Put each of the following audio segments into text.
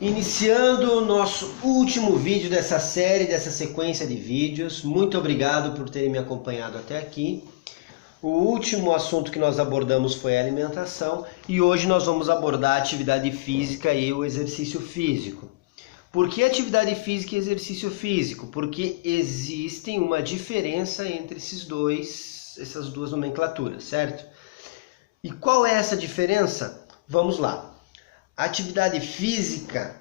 Iniciando o nosso último vídeo dessa série, dessa sequência de vídeos. Muito obrigado por terem me acompanhado até aqui. O último assunto que nós abordamos foi a alimentação e hoje nós vamos abordar a atividade física e o exercício físico. Por que atividade física e exercício físico? Porque existem uma diferença entre essas duas nomenclaturas, certo? E qual é essa diferença? Vamos lá. A atividade física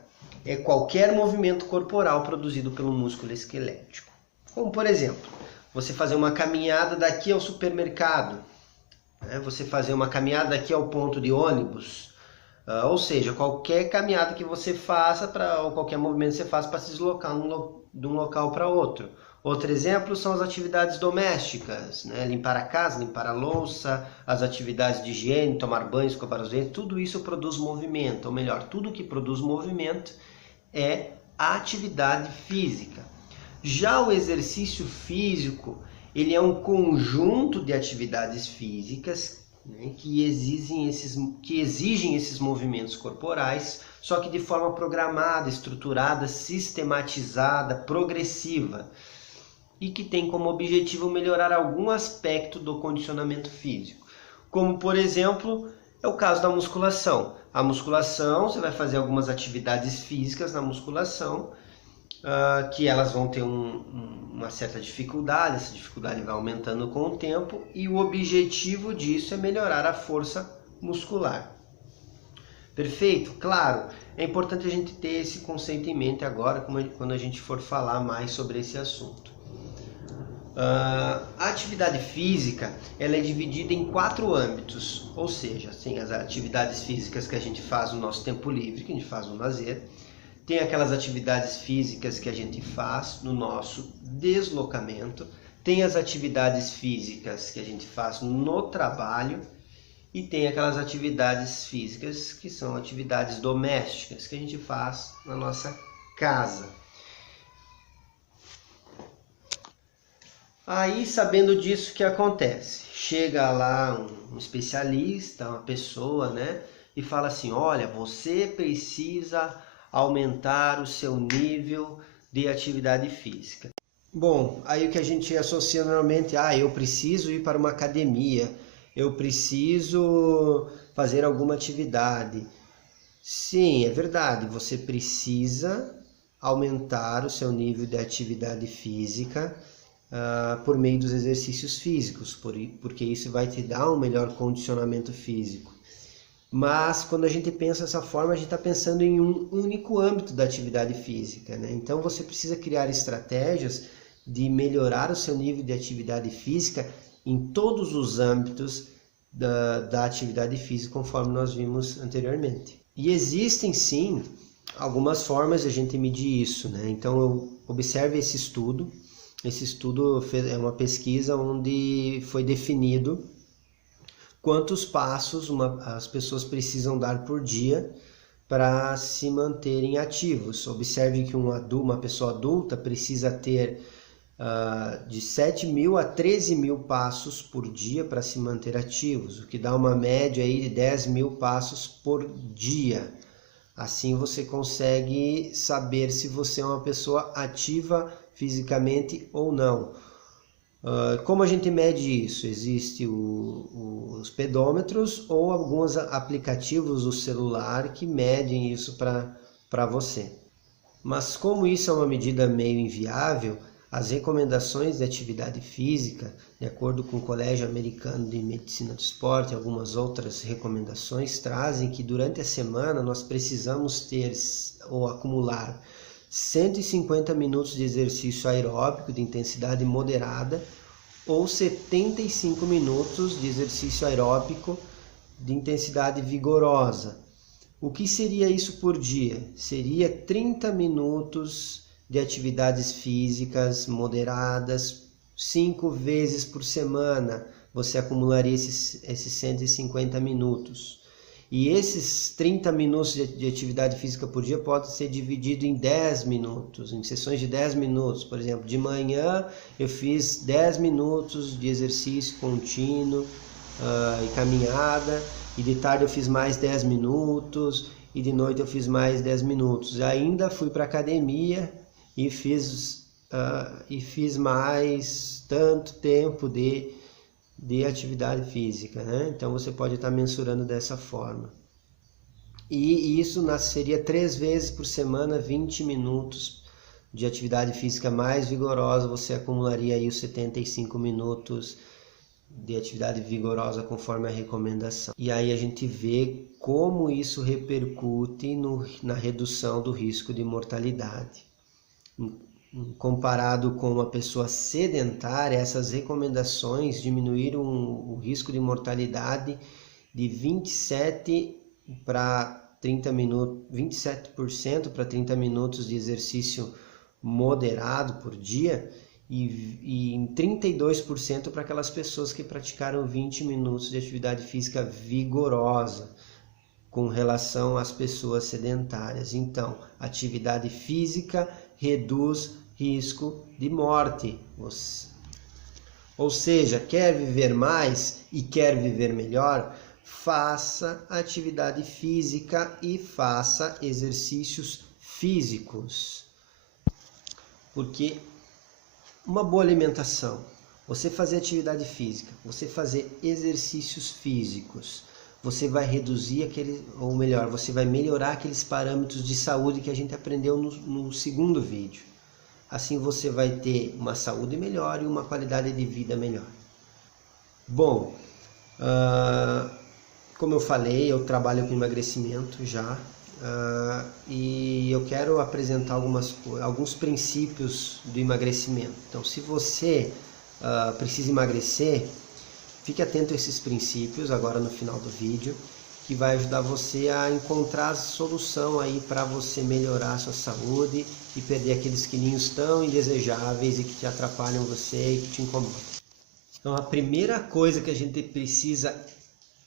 é qualquer movimento corporal produzido pelo músculo esquelético. Como, por exemplo, você fazer uma caminhada daqui ao supermercado, você fazer uma caminhada daqui ao ponto de ônibus, ou seja, qualquer caminhada que você faça, ou qualquer movimento que você faça para se deslocar de um local para outro. Outro exemplo são as atividades domésticas, limpar a casa, limpar a louça, as atividades de higiene, tomar banho, escovar os dentes, tudo isso produz movimento, ou melhor, tudo que produz movimento é atividade física. Já o exercício físico, ele é um conjunto de atividades físicas que exigem esses movimentos corporais, só que de forma programada, estruturada, sistematizada, progressiva, e que tem como objetivo melhorar algum aspecto do condicionamento físico. Como, por exemplo, é o caso da musculação. A musculação, você vai fazer algumas atividades físicas na musculação, que elas vão ter uma certa dificuldade, essa dificuldade vai aumentando com o tempo, e o objetivo disso é melhorar a força muscular. Perfeito? Claro, é importante a gente ter esse conceito em mente agora, quando a gente for falar mais sobre esse assunto. A atividade física ela é dividida em 4 âmbitos, ou seja, tem as atividades físicas que a gente faz no nosso tempo livre, que a gente faz no lazer, tem aquelas atividades físicas que a gente faz no nosso deslocamento, tem as atividades físicas que a gente faz no trabalho e tem aquelas atividades físicas que são atividades domésticas que a gente faz na nossa casa. Aí, sabendo disso, o que acontece? Chega lá um especialista, uma pessoa, e fala assim, olha, você precisa aumentar o seu nível de atividade física. Bom, aí o que a gente associa normalmente, eu preciso ir para uma academia, eu preciso fazer alguma atividade. Sim, é verdade, você precisa aumentar o seu nível de atividade física por meio dos exercícios físicos, porque isso vai te dar um melhor condicionamento físico. Mas quando a gente pensa dessa forma, a gente está pensando em um único âmbito da atividade física, Então você precisa criar estratégias de melhorar o seu nível de atividade física em todos os âmbitos da atividade física, conforme nós vimos anteriormente. E existem sim algumas formas de a gente medir isso, Então observe esse estudo. Esse estudo é uma pesquisa onde foi definido quantos passos as pessoas precisam dar por dia para se manterem ativos. Observe que uma pessoa adulta precisa ter de 7.000 a 13.000 passos por dia para se manter ativos, o que dá uma média aí de 10.000 passos por dia. Assim você consegue saber se você é uma pessoa ativa fisicamente ou não. Como a gente mede isso? Existem os pedômetros ou alguns aplicativos do celular que medem isso para você. Mas como isso é uma medida meio inviável, as recomendações de atividade física, de acordo com o Colégio Americano de Medicina do Esporte e algumas outras recomendações, trazem que durante a semana nós precisamos ter ou acumular 150 minutos de exercício aeróbico de intensidade moderada ou 75 minutos de exercício aeróbico de intensidade vigorosa. O que seria isso por dia? Seria 30 minutos de atividades físicas moderadas 5 vezes por semana. Você acumularia esses 150 minutos. E esses 30 minutos de atividade física por dia pode ser dividido em 10 minutos, em sessões de 10 minutos. Por exemplo, de manhã eu fiz 10 minutos de exercício contínuo e caminhada, e de tarde eu fiz mais 10 minutos, e de noite eu fiz mais 10 minutos. Ainda fui para academia e fiz mais tanto tempo de atividade física, né? Então você pode estar mensurando dessa forma. E isso seria 3 vezes por semana, 20 minutos de atividade física mais vigorosa, você acumularia aí os 75 minutos de atividade vigorosa conforme a recomendação. E aí a gente vê como isso repercute na redução do risco de mortalidade. Comparado com uma pessoa sedentária, essas recomendações diminuíram o risco de mortalidade de 27% para 30 minutos de exercício moderado por dia e em 32% para aquelas pessoas que praticaram 20 minutos de atividade física vigorosa com relação às pessoas sedentárias. Então, atividade física reduz risco de morte. Ou seja, quer viver mais e quer viver melhor? Faça atividade física e faça exercícios físicos. Porque uma boa alimentação, você fazer atividade física, você fazer exercícios físicos, você vai reduzir você vai melhorar aqueles parâmetros de saúde que a gente aprendeu no segundo vídeo. Assim você vai ter uma saúde melhor e uma qualidade de vida melhor. Bom, como eu falei, eu trabalho com emagrecimento já. E eu quero apresentar alguns princípios do emagrecimento. Então, se você precisa emagrecer, fique atento a esses princípios agora no final do vídeo, que vai ajudar você a encontrar a solução aí para você melhorar a sua saúde e perder aqueles quilinhos tão indesejáveis e que te atrapalham você e que te incomodam. Então, a primeira coisa que a gente precisa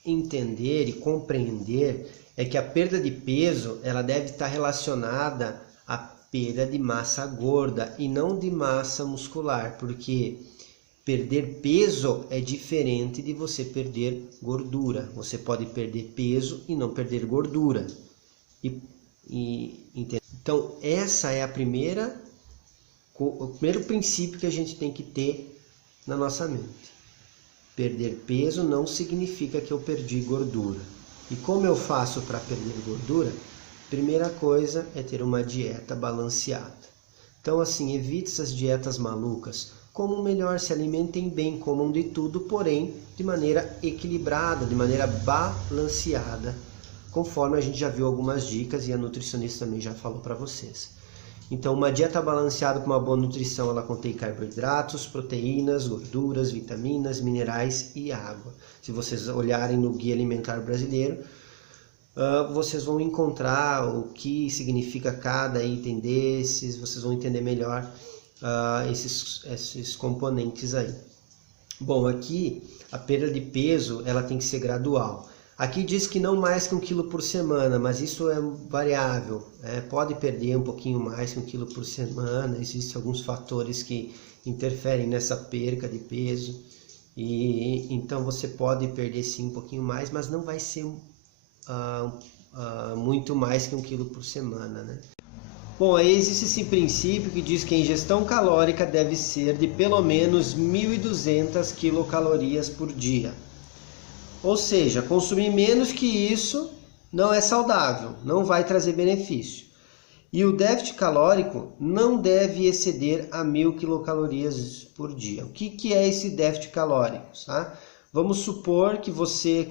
entender e compreender é que a perda de peso ela deve estar relacionada à perda de massa gorda e não de massa muscular, porque perder peso é diferente de você perder gordura. Você pode perder peso e não perder gordura. Então, essa é o primeiro princípio que a gente tem que ter na nossa mente. Perder peso não significa que eu perdi gordura. E como eu faço para perder gordura? Primeira coisa é ter uma dieta balanceada. Então, assim, evite essas dietas malucas. Comam melhor, se alimentem bem, comam de tudo, porém de maneira equilibrada, de maneira balanceada, conforme a gente já viu algumas dicas e a nutricionista também já falou para vocês. Então, uma dieta balanceada com uma boa nutrição, ela contém carboidratos, proteínas, gorduras, vitaminas, minerais e água. Se vocês olharem no Guia Alimentar Brasileiro, vocês vão encontrar o que significa cada item desses, vocês vão entender melhor esses componentes aí. Bom, aqui a perda de peso ela tem que ser gradual. Aqui diz que não mais que 1 quilo por semana, mas isso é variável. Pode perder um pouquinho mais que 1 quilo por semana. Existem alguns fatores que interferem nessa perca de peso. E então você pode perder sim um pouquinho mais, mas não vai ser muito mais que 1 quilo por semana, né? Bom, aí existe esse princípio que diz que a ingestão calórica deve ser de pelo menos 1.200 quilocalorias por dia. Ou seja, consumir menos que isso não é saudável, não vai trazer benefício. E o déficit calórico não deve exceder a 1.000 quilocalorias por dia. O que é esse déficit calórico? Tá? Vamos supor que você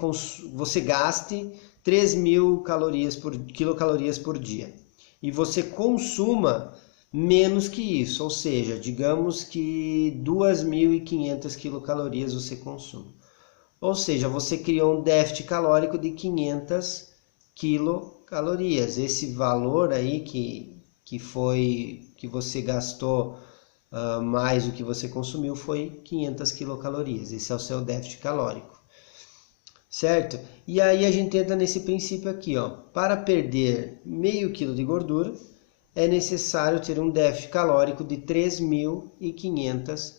gaste 3.000 quilocalorias por dia e você consuma menos que isso, ou seja, digamos que 2.500 quilocalorias você consuma. Ou seja, você criou um déficit calórico de 500 quilocalorias. Esse valor aí que você gastou mais do que você consumiu foi 500 quilocalorias. Esse é o seu déficit calórico. Certo? E aí a gente entra nesse princípio aqui, ó. Para perder meio quilo de gordura, é necessário ter um déficit calórico de 3.500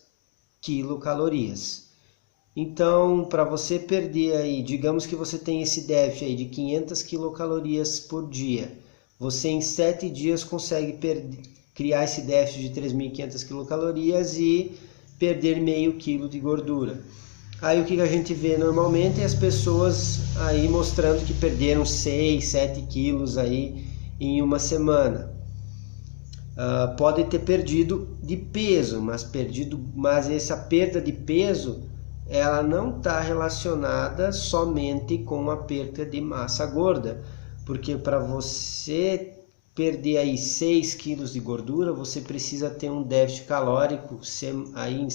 quilocalorias. Então, para você perder aí, digamos que você tem esse déficit aí de 500 quilocalorias por dia, você em 7 dias consegue criar esse déficit de 3.500 quilocalorias e perder meio quilo de gordura. Aí o que a gente vê normalmente é as pessoas aí mostrando que perderam 6, 7 quilos aí em uma semana. Pode ter perdido de peso, mas essa perda de peso ela não está relacionada somente com a perda de massa gorda, porque para você perder aí 6 quilos de gordura, você precisa ter um déficit calórico aí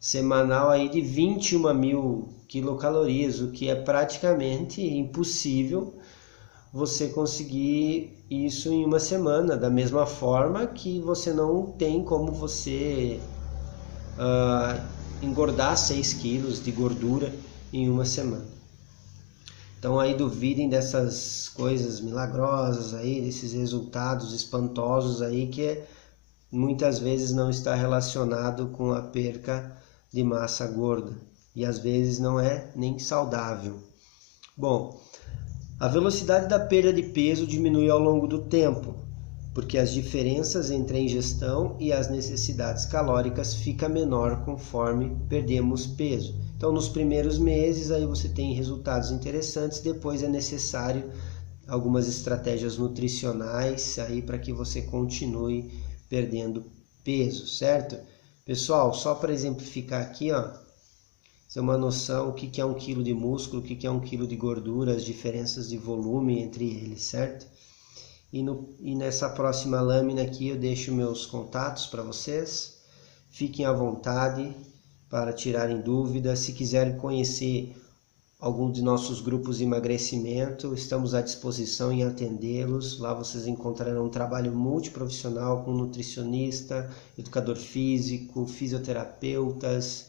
semanal aí de 21.000 quilocalorias, o que é praticamente impossível você conseguir isso em uma semana, da mesma forma que você não tem como você engordar 6 quilos de gordura em uma semana. Então aí duvidem dessas coisas milagrosas aí, desses resultados espantosos aí que muitas vezes não está relacionado com a perca de massa gorda e às vezes não é nem saudável. Bom, a velocidade da perda de peso diminui ao longo do tempo, porque as diferenças entre a ingestão e as necessidades calóricas fica menor conforme perdemos peso. Então, nos primeiros meses aí você tem resultados interessantes, depois é necessário algumas estratégias nutricionais aí para que você continue perdendo peso, certo? Pessoal, só para exemplificar aqui, ó, ter uma noção o que é 1 quilo de músculo, o que é 1 quilo de gordura, as diferenças de volume entre eles, certo? E nessa próxima lâmina aqui eu deixo meus contatos para vocês. Fiquem à vontade para tirarem dúvidas. Se quiserem conhecer algum de nossos grupos de emagrecimento, estamos à disposição em atendê-los. Lá vocês encontrarão um trabalho multiprofissional com nutricionista, educador físico, fisioterapeutas,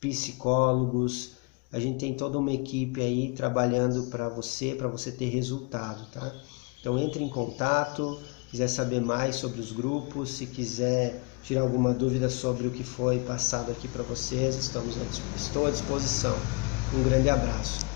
psicólogos. A gente tem toda uma equipe aí trabalhando para você ter resultado, tá? Então entre em contato, quiser saber mais sobre os grupos, se quiser tirar alguma dúvida sobre o que foi passado aqui para vocês, estou à disposição. Um grande abraço.